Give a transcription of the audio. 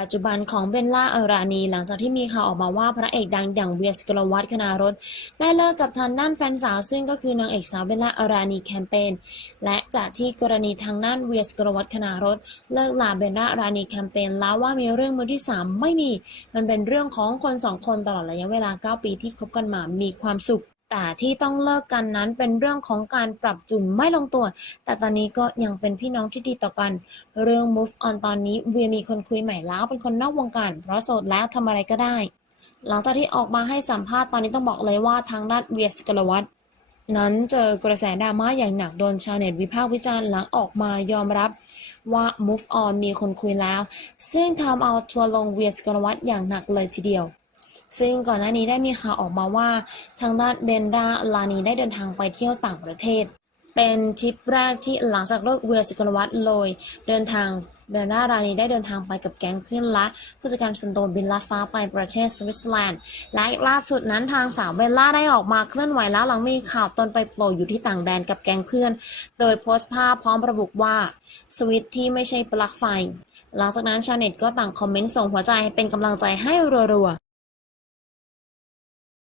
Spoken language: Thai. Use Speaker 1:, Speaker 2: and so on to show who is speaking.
Speaker 1: ปัจจุบันของเบลล่าอารานี หลังจากที่มีข่าวออกมาว่าพระเอกดังอย่างเวียสกลวัฒน์คณารถได้เลิกกับทางด้านแฟนสาว ซึ่งก็คือนางเอกสาวเบลล่าอารานีแคมเปญและจากที่กรณีทางด้านเวียสกลวัฒน์คณารถเลิกลาเบลล่าอารานีแคมเปญแล้วว่ามีเรื่องมือที่สามไม่มี มันเป็นเรื่องของคนสองคนตลอดระยะเวลา 9 ปีที่คบกันมามีความสุข แต่ที่ต้องเลิกกันนั้นเป็นเรื่องของการปรับจูนไม่ลงตัว แต่ตอนนี้ก็ยังเป็นพี่น้องที่ดีต่อกัน เรื่อง move on ตอนนี้เวียมีคนคุยใหม่แล้วเป็นคนนอกวงการเพราะโสดแล้วทำอะไรก็ได้ หลังจากที่ออกมาให้สัมภาษณ์ตอนนี้ต้องบอกเลยว่าทางด้านเวียสกลวัฒนั้นเจอกระแสดราม่าอย่างหนักโดนชาวเน็ตวิพากษ์วิจารณ์หลังออกมายอมรับว่า move on มีคนคุยแล้ว ซึ่งทำเอาทัวร์ลงเวียสกลวัฒอย่างหนักเลยทีเดียว ซึ่งก่อนหน้านี้ได้มีข่าวออกมาว่าทางด้านเบนราลานีได้เดินทางไปเที่ยวต่างประเทศ เป็นทริปแรกที่หลังจากเลิกเวียสกลวัฒน์เลย เดินทางเบนรารานีได้เดินทางไปกับแก๊งเพื่อนและผู้จัดการส่วนตัวบินลัดฟ้าไปประเทศสวิตเซอร์แลนด์ และล่าสุดนั้นทางสาวเบลล่าได้ออกมาเคลื่อนไหวแล้วหลังมีข่าวตนไปโผล่อยู่ที่ต่างแดนกับแก๊งเพื่อน โดยโพสต์ภาพพร้อมระบุว่า สวิตที่ไม่ใช่ปลั๊กไฟ หลังจากนั้นชาวเน็ตก็ต่างคอมเมนต์ส่งหัวใจเป็นกำลังใจให้รัวๆ